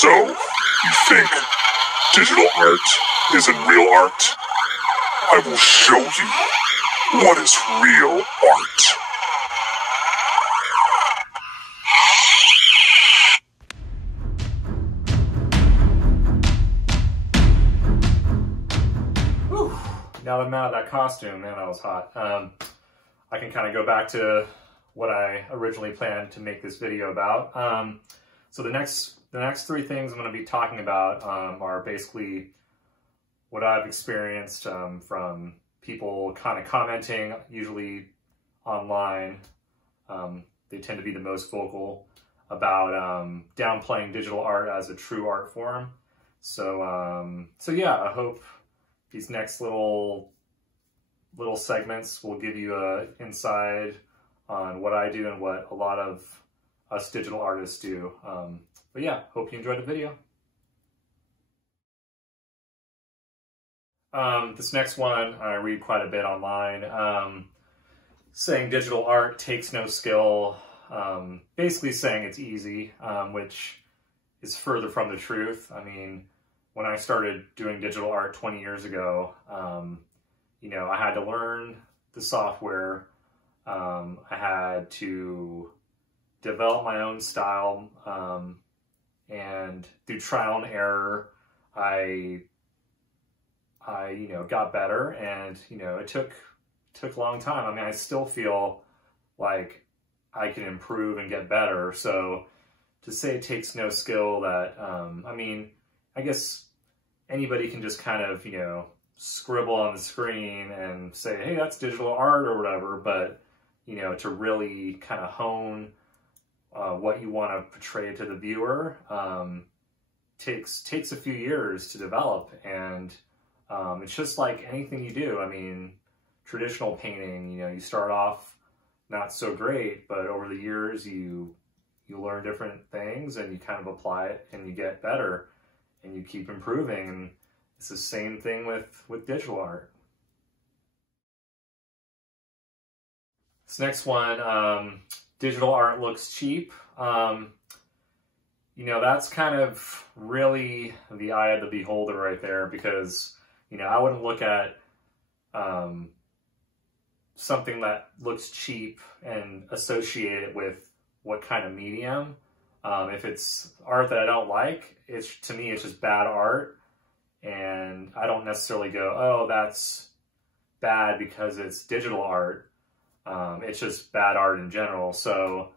So, you think digital art isn't real art? I will show you what is real art. Whew. Now that I'm out of that costume, man, that was hot. I can kind of go back to what I originally planned to make this video about. So the next three things I'm going to be talking about are basically what I've experienced from people kind of commenting, usually online. They tend to be the most vocal about downplaying digital art as a true art form. So yeah, I hope these next little segments will give you an insight on what I do and what a lot of us digital artists do. But yeah, hope you enjoyed the video. This next one I read quite a bit online, saying digital art takes no skill, basically saying it's easy, which is further from the truth. I mean, when I started doing digital art 20 years ago, you know, I had to learn the software. I had to develop my own style, and through trial and error, I you know, got better, and you know, it took a long time. I mean, I still feel like I can improve and get better. So to say it takes no skill, that I mean, I guess anybody can just kind of, you know, scribble on the screen and say, hey, that's digital art or whatever, but you know, to really kind of hone what you want to portray to the viewer takes a few years to develop. And it's just like anything you do. I mean, traditional painting, you know, you start off not so great, but over the years you learn different things and you kind of apply it and you get better and you keep improving. And it's the same thing with digital art. This next one, digital art looks cheap. You know, that's kind of really the eye of the beholder right there, because, you know, I wouldn't look at something that looks cheap and associate it with what kind of medium. If it's art that I don't like, to me, it's just bad art. And I don't necessarily go, oh, that's bad because it's digital art. It's just bad art in general. So,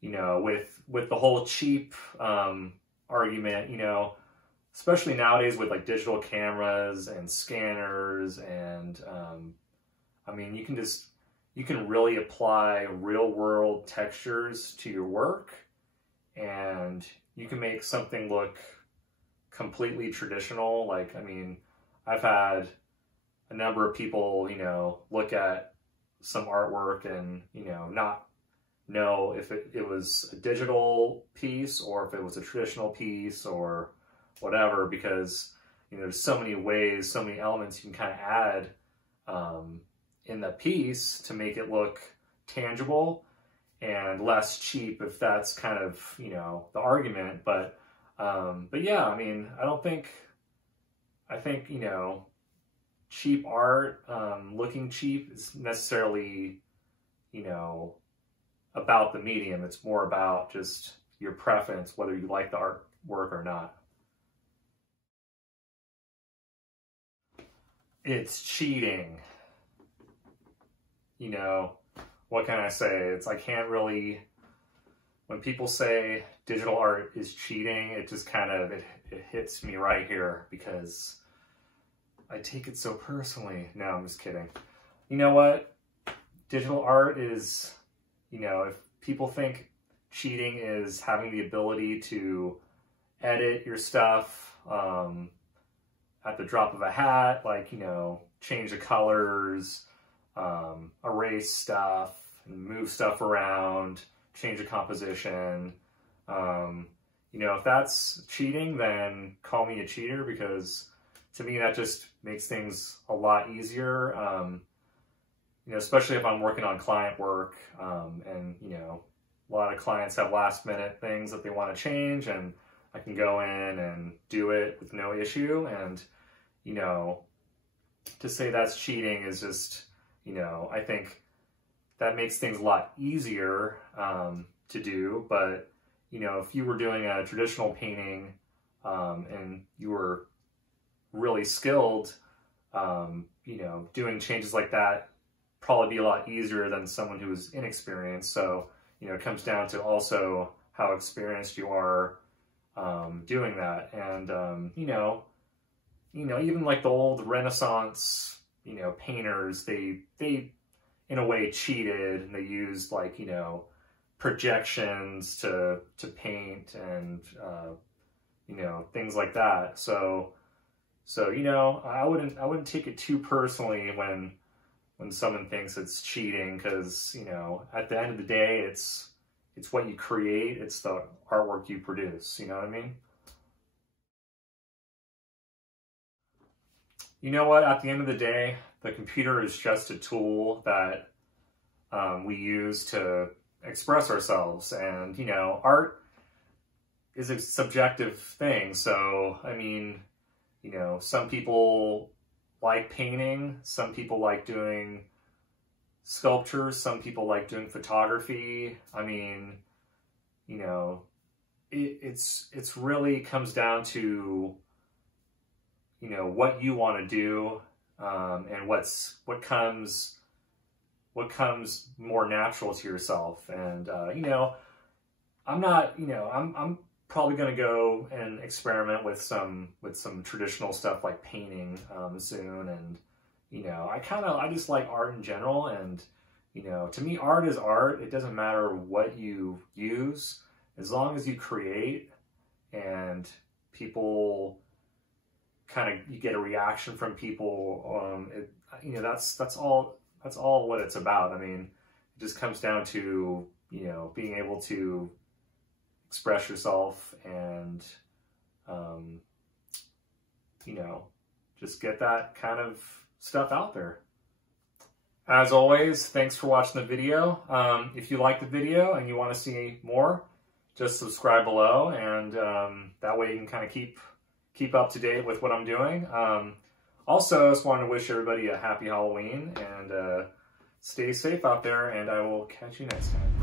you know, with the whole cheap argument, you know, especially nowadays with like digital cameras and scanners, and I mean, you can really apply real world textures to your work, and you can make something look completely traditional. Like, I mean, I've had a number of people, you know, look at some artwork and, you know, not know if it was a digital piece or if it was a traditional piece or whatever, because, you know, there's so many ways, so many elements you can kind of add in the piece to make it look tangible and less cheap, if that's kind of, you know, the argument. But yeah, I mean, I think, you know, cheap art, looking cheap is necessarily, you know, about the medium. It's more about just your preference, whether you like the artwork or not. It's cheating. You know, what can I say? I can't really, when people say digital art is cheating, it just kind of, it hits me right here, because I take it so personally. No, I'm just kidding. You know what? Digital art is, you know, if people think cheating is having the ability to edit your stuff at the drop of a hat, like, you know, change the colors, erase stuff, move stuff around, change the composition. You know, if that's cheating, then call me a cheater, because to me that just makes things a lot easier. You know, especially if I'm working on client work, and, you know, a lot of clients have last minute things that they want to change, and I can go in and do it with no issue. And, you know, to say that's cheating is just, you know, I think that makes things a lot easier to do. But, you know, if you were doing a traditional painting and you were really skilled, you know, doing changes like that probably be a lot easier than someone who is inexperienced. So, you know, it comes down to also how experienced you are doing that. And, you know, even like the old Renaissance, you know, painters, they in a way cheated, and they used like, you know, projections to paint and, you know, things like that. So, you know, I wouldn't take it too personally when someone thinks it's cheating, because, you know, at the end of the day, it's what you create, it's the artwork you produce, you know what I mean? You know what, at the end of the day, the computer is just a tool that we use to express ourselves. And, you know, art is a subjective thing. So, I mean, you know, some people like painting, some people like doing sculptures, some people like doing photography. I mean, you know, it's really comes down to, you know, what you want to do, and what comes more natural to yourself. And you know, I'm probably going to go and experiment with some traditional stuff like painting soon. And, you know, I just like art in general. And, you know, to me, art is art. It doesn't matter what you use, as long as you create and people you get a reaction from people. You know, that's all what it's about. I mean, it just comes down to, you know, being able to express yourself and, you know, just get that kind of stuff out there. As always, thanks for watching the video. If you like the video and you want to see more, just subscribe below, and that way you can kind of keep up to date with what I'm doing. Also, I just wanted to wish everybody a happy Halloween, and stay safe out there, and I will catch you next time.